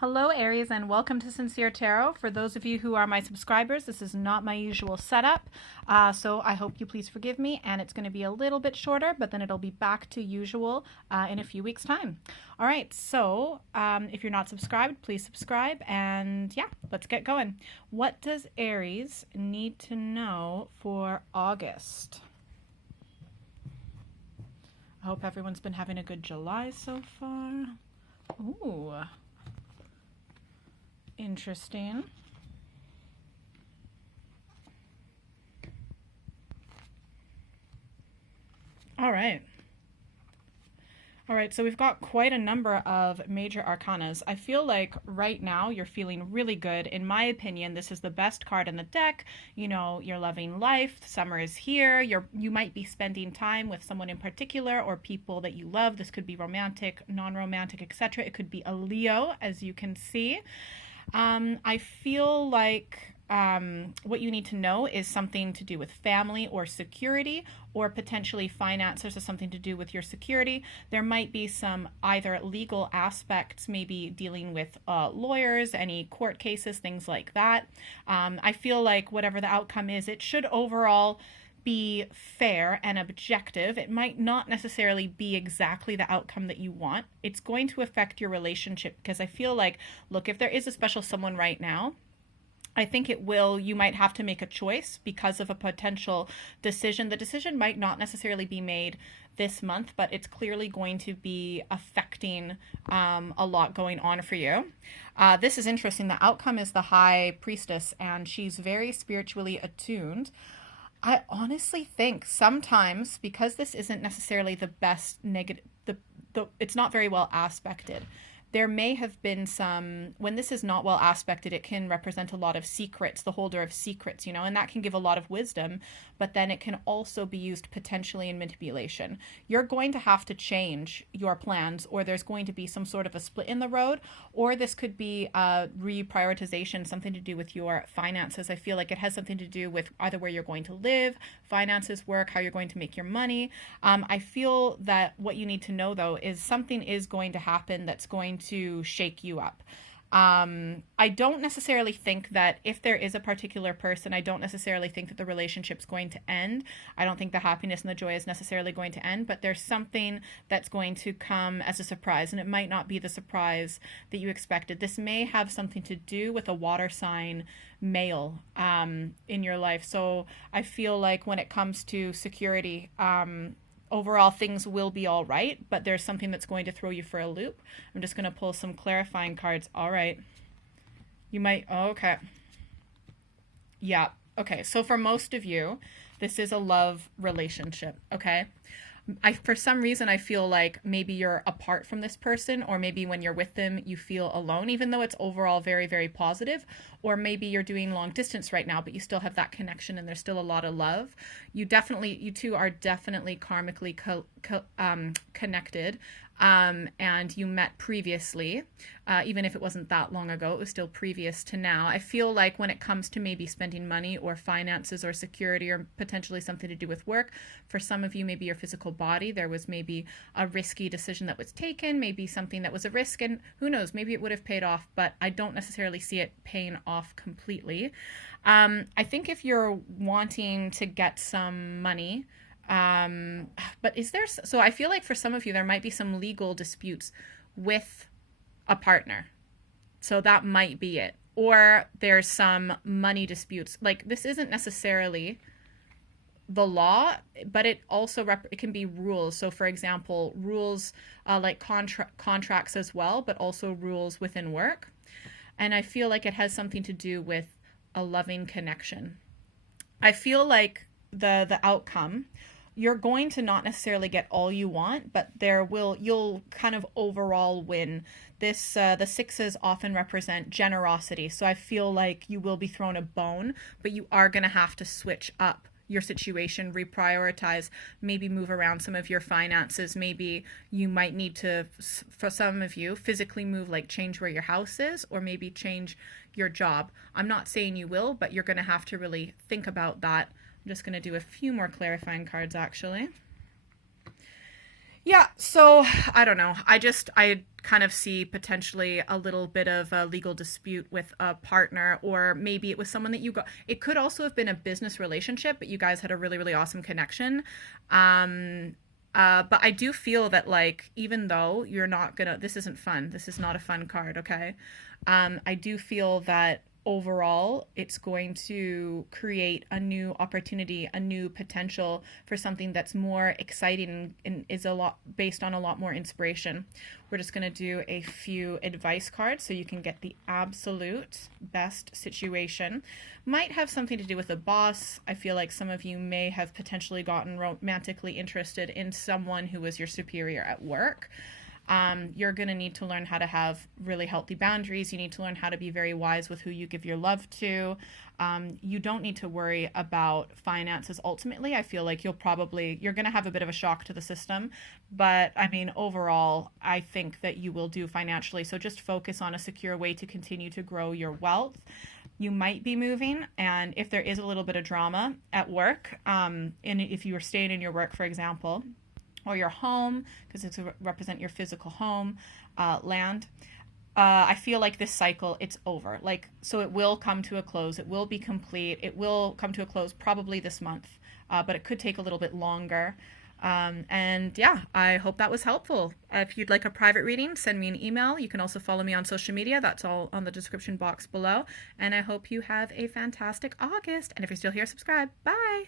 Hello, Aries, and welcome to Sincere Tarot. For those of you who are my subscribers, this is not my usual setup, so I hope you please forgive me, and it's going to be a little bit shorter, but then it'll be back to usual in a few weeks' time. All right, so if you're not subscribed, please subscribe, and yeah, let's get going. What does Aries need to know for August? I hope everyone's been having a good July so far. Ooh. Interesting. All right. All right, so we've got quite a number of major arcanas. I feel like right now you're feeling really good. In my opinion, this is the best card in the deck. You know, you're loving life. Summer is here. You might be spending time with someone in particular or people that you love. This could be romantic, non-romantic, etc. It could be a Leo, as you can see. I feel like what you need to know is something to do with family or security, or potentially finances or something to do with your security. There might be some either legal aspects, maybe dealing with lawyers, any court cases, things like that. I feel like whatever the outcome is, it should overall be fair and objective. It might not necessarily be exactly the outcome that you want. It's going to affect your relationship because I feel like, look, if there is a special someone right now, I think it will, you might have to make a choice because of a potential decision. The decision might not necessarily be made this month, but it's clearly going to be affecting a lot going on for you. This is interesting. The outcome is the High Priestess, and she's very spiritually attuned. I honestly think sometimes, because this isn't necessarily the best negative, it's not very well aspected. There may have been some, when this is not well aspected, it can represent a lot of secrets, the holder of secrets, you know, and that can give a lot of wisdom, but then it can also be used potentially in manipulation. You're going to have to change your plans, or there's going to be some sort of a split in the road, or this could be a reprioritization, something to do with your finances. I feel like it has something to do with either where you're going to live, finances, work, how you're going to make your money. I feel that what you need to know, though, is something is going to happen that's going to shake you up. I don't necessarily think that if there is a particular person, I don't necessarily think that the relationship's going to end. I don't think the happiness and the joy is necessarily going to end, but there's something that's going to come as a surprise, and it might not be the surprise that you expected. This may have something to do with a water sign male in your life. So I feel like when it comes to security, overall things will be all right, but there's something that's going to throw you for a loop. I'm just going to pull some clarifying cards. All right. You might, okay. Yeah. Okay. So for most of you, this is a love relationship. Okay. For some reason, I feel like maybe you're apart from this person, or maybe when you're with them, you feel alone, even though it's overall very, very positive. Or maybe you're doing long distance right now, but you still have that connection and there's still a lot of love. You two are definitely karmically connected. And you met previously, even if it wasn't that long ago, it was still previous to now. I feel like when it comes to maybe spending money or finances or security or potentially something to do with work, for some of you, maybe your physical body, there was maybe a risky decision that was taken, maybe something that was a risk, and who knows, maybe it would have paid off, but I don't necessarily see it paying off completely. I think if you're wanting to get some money, but is there, so I feel like for some of you, there might be some legal disputes with a partner. So that might be it. Or there's some money disputes. Like, this isn't necessarily the law, but it also it can be rules. So for example, rules like contracts as well, but also rules within work. And I feel like it has something to do with a loving connection. I feel like the outcome, you're going to not necessarily get all you want, but you'll kind of overall win. This the sixes often represent generosity, so I feel like you will be thrown a bone, but you are going to have to switch up your situation, reprioritize, maybe move around some of your finances. Maybe you might need to, for some of you, physically move, like change where your house is, or maybe change your job. I'm not saying you will, but you're going to have to really think about that. I'm just going to do a few more clarifying cards, actually. Yeah, so I don't know. I kind of see potentially a little bit of a legal dispute with a partner, or maybe it was someone that you got. It could also have been a business relationship, but you guys had a really, really awesome connection. Um, but I do feel that, like, even though you're not gonna, this isn't fun. This is not a fun card, okay? I do feel that overall it's going to create a new opportunity, a new potential for something that's more exciting and is a lot based on a lot more inspiration. We're just going to do a few advice cards so you can get the absolute best situation. Might have something to do with a boss. I feel like some of you may have potentially gotten romantically interested in someone who was your superior at work. You're going to need to learn how to have really healthy boundaries. You need to learn how to be very wise with who you give your love to. You don't need to worry about finances ultimately. I feel like you're going to have a bit of a shock to the system. But I mean, overall, I think that you will do financially. So just focus on a secure way to continue to grow your wealth. You might be moving, and if there is a little bit of drama at work, and if you are staying in your work, for example, or your home, because it's to represent your physical home, land. I feel like this cycle, it's over. Like, so it will come to a close. It will be complete. It will come to a close probably this month, but it could take a little bit longer. And yeah, I hope that was helpful. If you'd like a private reading, send me an email. You can also follow me on social media. That's all on the description box below. And I hope you have a fantastic August. And if you're still here, subscribe. Bye.